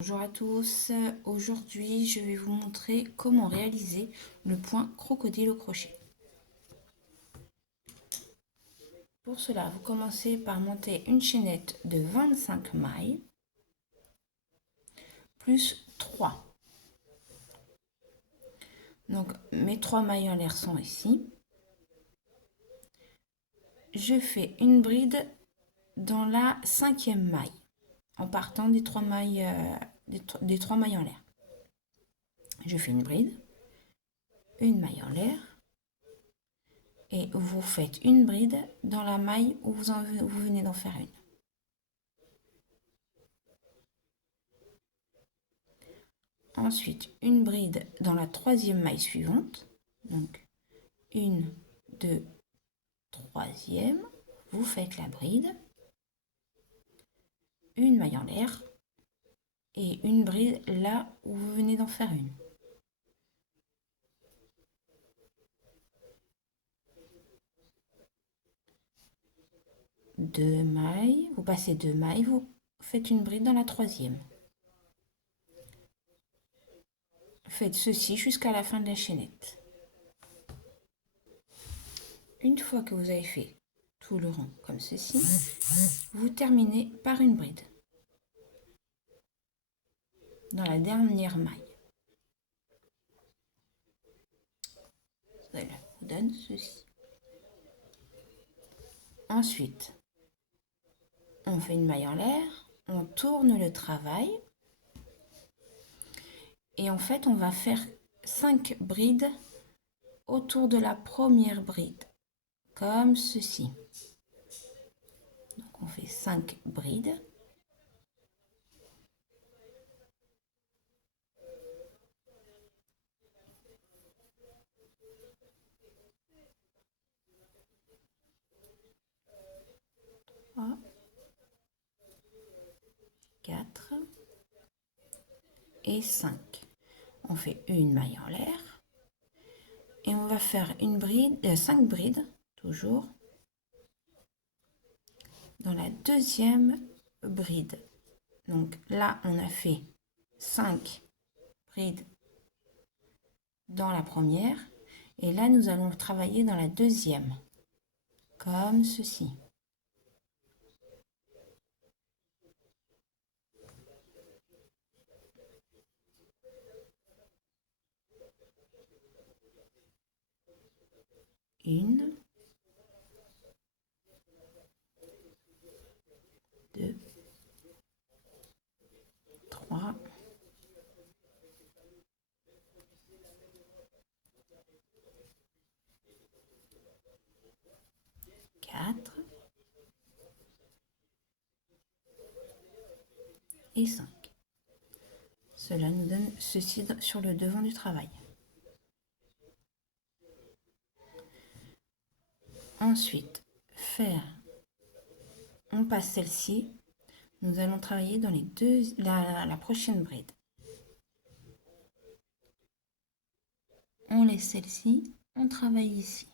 Bonjour à tous, aujourd'hui je vais vous montrer comment réaliser le point crocodile au crochet. Pour cela, vous commencez par monter une chaînette de 25 mailles plus 3. Donc mes 3 mailles en l'air sont ici. Je fais une bride dans la 5e maille en partant des 3 mailles, des 3 mailles en l'air. Je fais une bride, une maille en l'air, et vous faites une bride dans la maille où vous venez d'en faire une. Ensuite, une bride dans la 3e maille suivante. Donc, 1, 2, 3e. Vous faites la bride. Une maille en l'air. Et une bride là où vous venez d'en faire une. Deux mailles. Vous passez 2 mailles. Vous faites une bride dans la 3e. Faites ceci jusqu'à la fin de la chaînette. Une fois que vous avez fait tout le rang comme ceci, vous terminez par une bride dans la dernière maille. Voilà, vous donne ceci. Ensuite, on fait une maille en l'air, on tourne le travail et en fait on va faire 5 brides autour de la première bride, comme ceci. Donc on fait 5 brides. Trois, 4 et 5. On fait une maille en l'air et on va faire une bride, 5 brides, toujours, dans la 2e bride. Donc là, on a fait 5 brides dans la première et là, nous allons travailler dans la 2e, comme ceci. Une, 2, 3, 4 et 5. Cela nous donne ceci sur le devant du travail. Ensuite, on passe celle-ci. Nous allons travailler dans la prochaine bride. On laisse celle-ci, on travaille ici.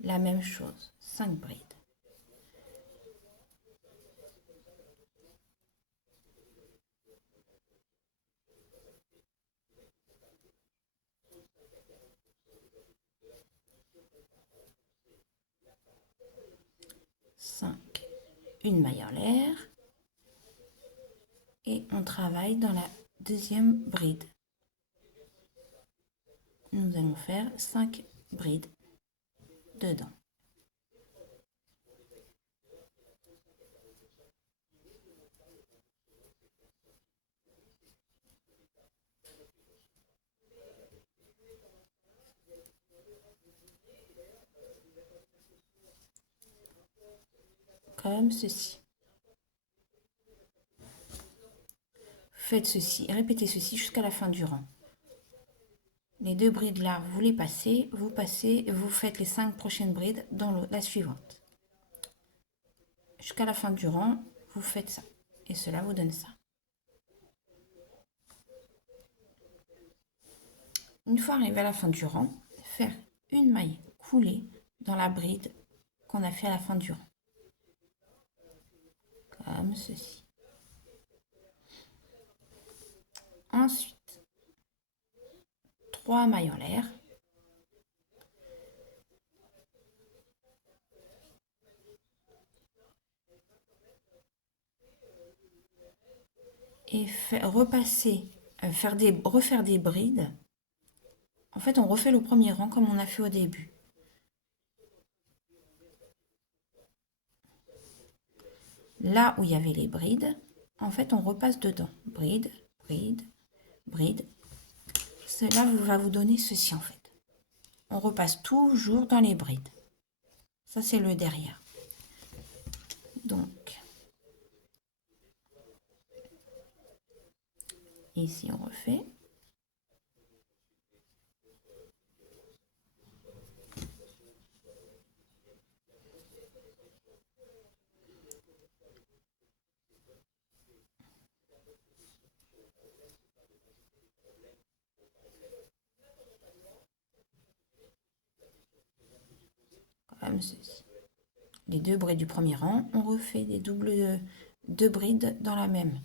La même chose, 5 brides. Une maille en l'air et on travaille dans la 2e bride. Nous allons faire 5 brides dedans. Comme ceci. Faites ceci, répétez ceci jusqu'à la fin du rang. Les 2 brides là, vous les passez, vous faites les 5 prochaines brides dans la suivante. Jusqu'à la fin du rang, vous faites ça. Et cela vous donne ça. Une fois arrivé à la fin du rang, faire une maille coulée dans la bride qu'on a fait à la fin du rang. comme ceci. Ensuite, 3 mailles en l'air. Et refaire des brides. En fait, on refait le premier rang comme on a fait au début. Là où il y avait les brides, en fait, on repasse dedans. Bride, bride, bride. Cela va vous donner ceci, en fait. On repasse toujours dans les brides. Ça, c'est le derrière. Donc, ici, on refait. Comme ceci. Les 2 brides du premier rang, on refait des doubles 2 brides dans la même.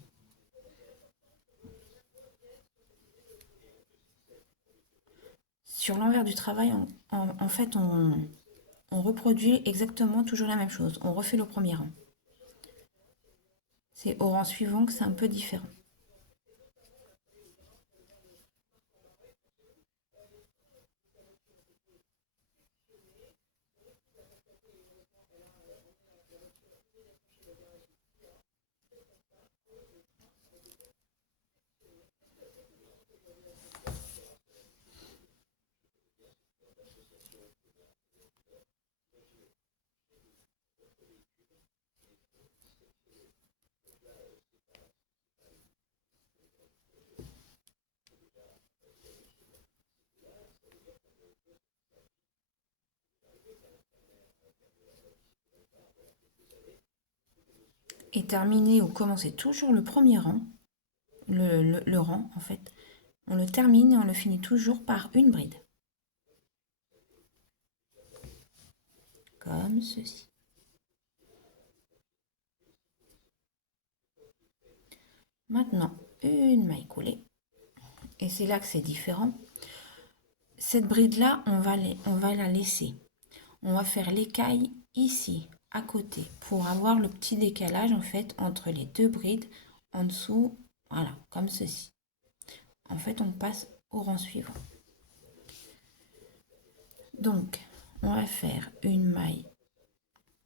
Sur l'envers du travail, en fait, on reproduit exactement toujours la même chose. On refait le premier rang. C'est au rang suivant que c'est un peu différent. Et terminer ou commencer toujours le premier rang, le rang en fait. On le termine et on le finit toujours par une bride. Comme ceci. Maintenant, une maille coulée. Et c'est là que c'est différent. Cette bride-là, on va la laisser. On va faire l'écaille ici, à côté, pour avoir le petit décalage en fait entre les 2 brides en dessous. Voilà, comme ceci. En fait, on passe au rang suivant. Donc, on va faire une maille.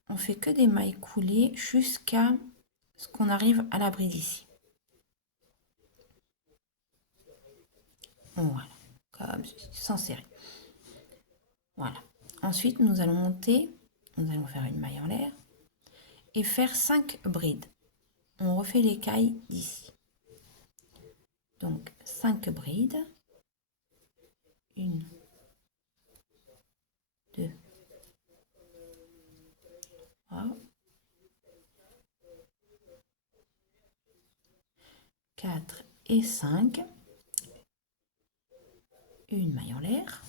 On fait que des mailles coulées jusqu'à ce qu'on arrive à la bride ici. Voilà, comme ceci, sans serrer. Voilà. Ensuite, nous allons monter, nous allons faire une maille en l'air et faire 5 brides. On refait l'écaille d'ici. Donc, 5 brides. 1, 2, 3, 4 et 5. Une maille en l'air.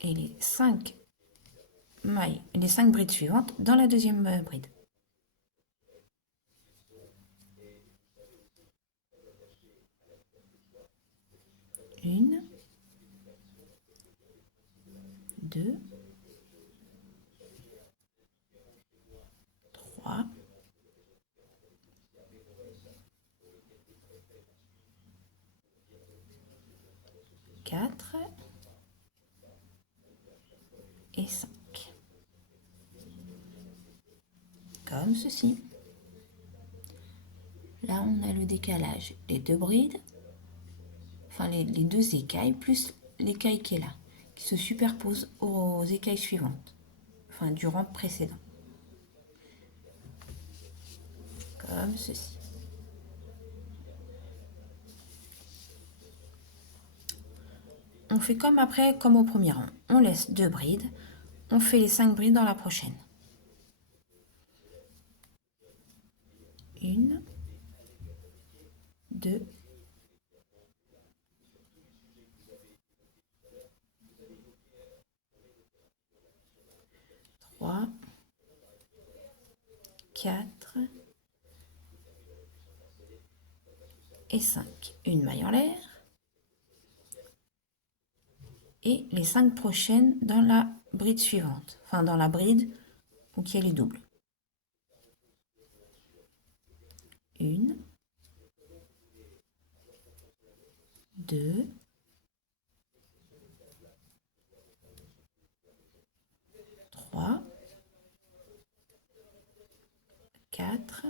Et les 5 mailles, les 5 brides suivantes dans la deuxième bride. Une, 2, 3, 4 et 5. Comme ceci. Là, on a le décalage des 2 brides, enfin les 2 écailles, plus l'écaille qui est là, qui se superpose aux écailles suivantes, enfin du rang précédent. Comme ceci. On fait comme après, comme au premier rang. On laisse 2 brides, on fait les 5 brides dans la prochaine. 1, 2, 3, 4 et 5. Une maille en l'air. Et les 5 prochaines dans la bride suivante. Enfin, dans la bride où il y a les doubles. 1, 2, 3, 4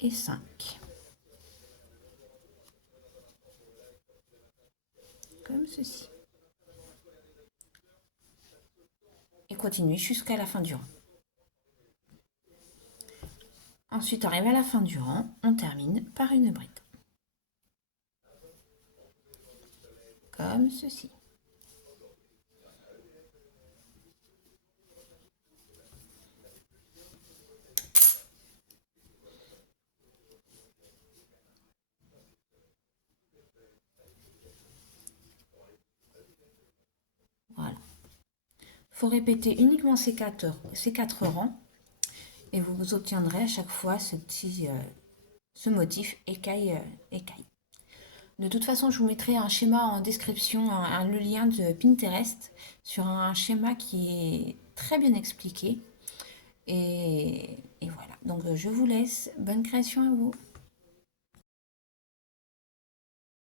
et 5. Comme ceci. Et continuez jusqu'à la fin du rang. Ensuite, arrivé à la fin du rang, on termine par une bride. Comme ceci. Voilà. Il faut répéter uniquement ces quatre rangs et vous obtiendrez à chaque fois ce motif écaille. De toute façon, je vous mettrai un schéma en description, le lien de Pinterest sur un schéma qui est très bien expliqué. Et voilà, donc je vous laisse. Bonne création à vous.